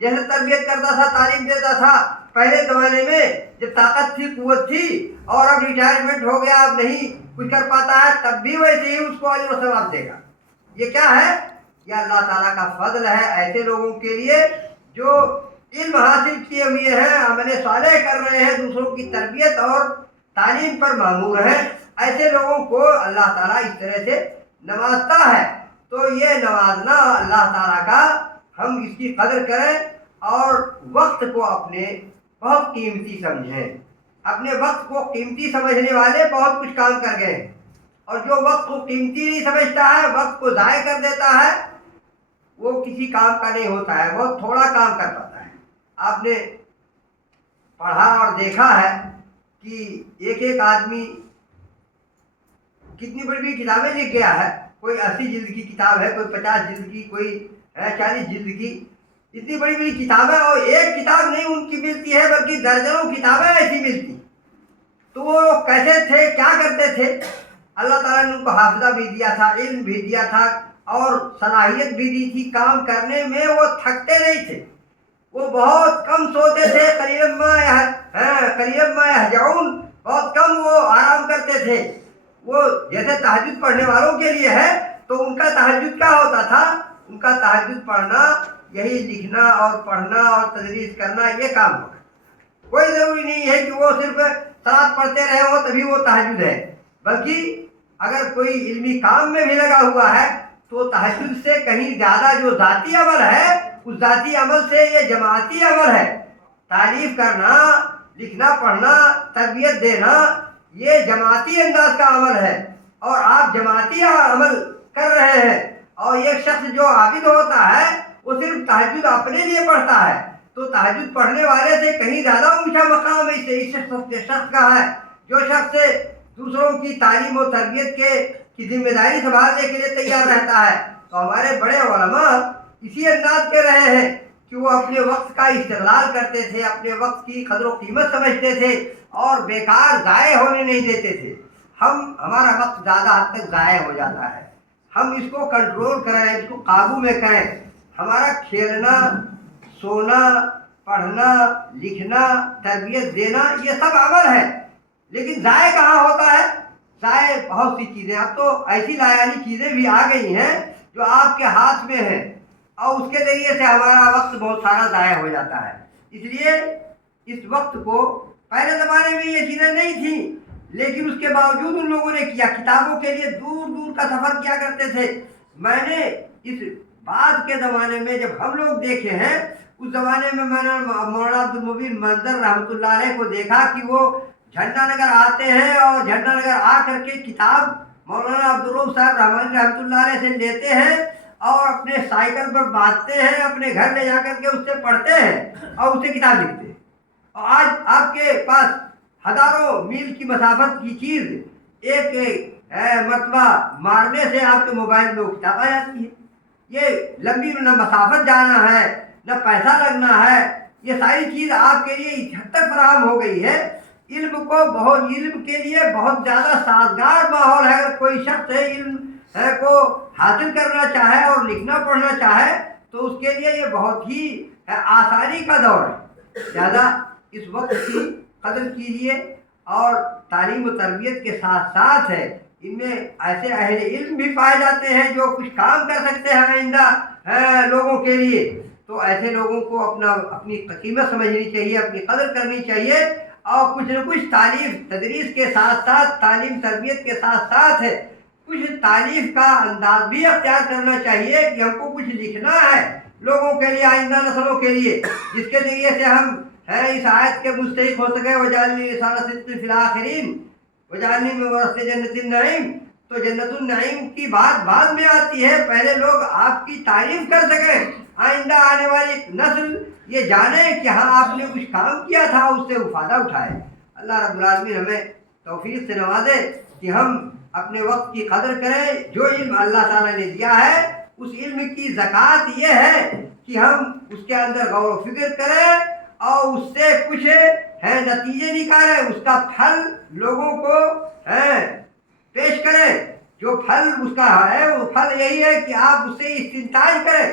جیسے تربیت کرتا تھا، تعلیم دیتا تھا پہلے زمانے میں جب طاقت تھی، قوت تھی، اور اب ریٹائرمنٹ ہو گیا، اب نہیں کچھ کر پاتا ہے، تب بھی ویسے ہی اس کو اجر و ثواب دے گا۔ یہ کیا ہے؟ یہ اللہ تعالیٰ کا فضل ہے ایسے لوگوں کے لیے جو علم حاصل کیے ہوئے ہیں، عمل صالح کر رہے ہیں، دوسروں کی تربیت اور تعلیم پر مامور ہیں۔ ایسے لوگوں کو اللہ تعالیٰ اس طرح سے نوازتا ہے۔ تو یہ نوازنا اللہ تعالیٰ کا، ہم اس کی قدر کریں اور وقت کو اپنے بہت قیمتی سمجھیں۔ اپنے وقت کو قیمتی سمجھنے والے بہت کچھ کام کر گئے، اور جو وقت کو قیمتی نہیں سمجھتا ہے، وقت کو ضائع کر دیتا ہے، وہ کسی کام کا نہیں ہوتا ہے، بہت تھوڑا کام کر پاتا ہے۔ آپ نے پڑھا اور دیکھا ہے کہ ایک ایک آدمی کتنی بڑی بڑی کتابیں لکھ گیا ہے، کوئی 80 جلد کی کتاب ہے، کوئی 50 جلد کی، کوئی 40 جلد کی، اتنی بڑی بڑی کتابیں، اور ایک کتاب نہیں ان کی ملتی ہے بلکہ درجنوں کتابیں ایسی ملتی۔ تو وہ کیسے تھے، کیا کرتے تھے؟ اللہ تعالیٰ نے ان کو حافظہ بھی دیا تھا، علم بھی دیا تھا، اور صلاحیت بھی دی تھی کام کرنے میں۔ وہ تھکتے نہیں تھے، وہ بہت کم سوتے تھے، قلیلا ما یہجعون، بہت کم وہ آرام کرتے تھے۔ وہ جیسے تہجد پڑھنے والوں کے لیے ہے، تو ان کا تہجد کیا ہوتا تھا؟ ان کا تہجد پڑھنا، یہی لکھنا اور پڑھنا اور تدریس کرنا، یہ کام ہوتا ہے۔ کوئی ضروری نہیں ہے کہ وہ صرف صلاۃ پڑھتے رہے ہو تبھی وہ تہجد ہے، بلکہ اگر کوئی علمی کام میں بھی لگا ہوا ہے تو تہجد سے کہیں زیادہ جو ذاتی عمل ہے، اس ذاتی عمل سے یہ جماعتی عمل ہے۔ تعریف کرنا، لکھنا پڑھنا، تربیت دینا، یہ جماعتی انداز کا عمل ہے، اور آپ جماعتی عمل کر رہے ہیں۔ اور ایک شخص جو عابد ہوتا ہے وہ صرف تہجد اپنے لیے پڑھتا ہے، تو تہجد پڑھنے والے سے کہیں زیادہ اونچا مقام اس شخص کا ہے، جو شخص دوسروں کی تعلیم و تربیت کی ذمہ داری سنبھالنے کے لیے تیار رہتا ہے۔ تو ہمارے بڑے علماء اسی انداز کے رہے ہیں کہ وہ اپنے وقت کا استغلال کرتے تھے، اپنے وقت کی قدر و قیمت سمجھتے تھے، اور بیکار ضائع ہونے نہیں دیتے تھے۔ ہمارا وقت زیادہ حد تک ضائع ہو جاتا ہے، ہم اس کو کنٹرول کریں، اس کو قابو میں کریں۔ ہمارا کھیلنا، سونا، پڑھنا، لکھنا، تربیت دینا، یہ سب عمل ہے، لیکن ضائع کہاں ہوتا ہے؟ ضائع بہت سی چیزیں، اب تو ایسی لایانی چیزیں بھی آ گئی ہیں جو آپ کے ہاتھ میں ہیں، اور اس کے ذریعے سے ہمارا وقت بہت سارا ضائع ہو جاتا ہے۔ اس لیے اس وقت کو، پہلے زمانے میں یہ چیزیں نہیں تھیں، لیکن اس کے باوجود ان لوگوں نے کیا، کتابوں کے لیے دور دور کا سفر کیا کرتے تھے۔ میں نے اس بعد کے زمانے میں جب ہم لوگ دیکھے ہیں، اس زمانے میں نے مولانا عبد المبین منظر رحمۃ اللہ علیہ کو دیکھا کہ وہ جھنڈا نگر آتے ہیں، اور جھنڈا نگر آ کر کے کتاب مولانا عبدالرؤف صاحب رحمۃ اللہ علیہ سے لیتے ہیں، اور اپنے سائیکل پر باندھتے ہیں، اپنے گھر لے جا کر کے اس سے پڑھتے ہیں اور اس سے کتاب لکھتے ہیں۔ اور آج آپ کے پاس ہزاروں میل کی مسافت کی چیز ایک مرتبہ مارنے سے آپ کے موبائل میں وہ کتاب آ جاتی ہے۔ یہ لمبی نہ مسافت جانا ہے، نہ پیسہ لگنا ہے، یہ ساری چیز آپ کے لیے اس حد تک فراہم ہو گئی ہے۔ علم کے لیے بہت زیادہ سازگار ماحول ہے۔ اگر کوئی شخص علم کو حاصل کرنا چاہے اور لکھنا پڑھنا چاہے تو اس کے لیے یہ بہت ہی آسانی کا دور ہے۔ لہٰذا اس وقت کی قدر کیجیے، اور تعلیم و تربیت کے ساتھ ساتھ ہے ان میں ایسے اہل علم بھی پائے جاتے ہیں جو کچھ کام کر سکتے ہیں آئندہ لوگوں کے لیے۔ تو ایسے لوگوں کو اپنی قیمت سمجھنی چاہیے، اپنی قدر کرنی چاہیے، اور کچھ نہ کچھ تعلیم تدریس کے ساتھ ساتھ، تعلیم تربیت کے ساتھ ساتھ ہے کچھ تعریف کا انداز بھی اختیار کرنا چاہیے کہ ہم کو کچھ لکھنا ہے لوگوں کے لیے، آئندہ نسلوں کے لیے، جس کے ذریعے سے ہم اس آیت کے مستحق ہو سکے، وجعلنی لسان صدق فی الآخرین وجعلنی من ورثۃ جنت النعیم۔ تو جنت النعیم کی بات بعد میں آتی ہے، پہلے لوگ آپ کی تعریف کر سکیں، آئندہ آنے والی نسل یہ جانے کہ ہاں آپ نے کچھ کام کیا تھا، اس سے وہ فائدہ اٹھائے۔ اللہ رب العالمین ہمیں توفیق سے نوازے کہ ہم اپنے وقت کی قدر کریں۔ جو علم اللہ تعالیٰ نے دیا ہے، اس علم کی زکوٰۃ یہ ہے کہ ہم اس کے اندر غور و فکر کریں، اور اس سے کچھ نتیجے نکالیں، اس کا پھل لوگوں کو پیش کریں۔ جو پھل اس کا ہے، وہ پھل یہی ہے کہ آپ اس سے استنتاج کریں،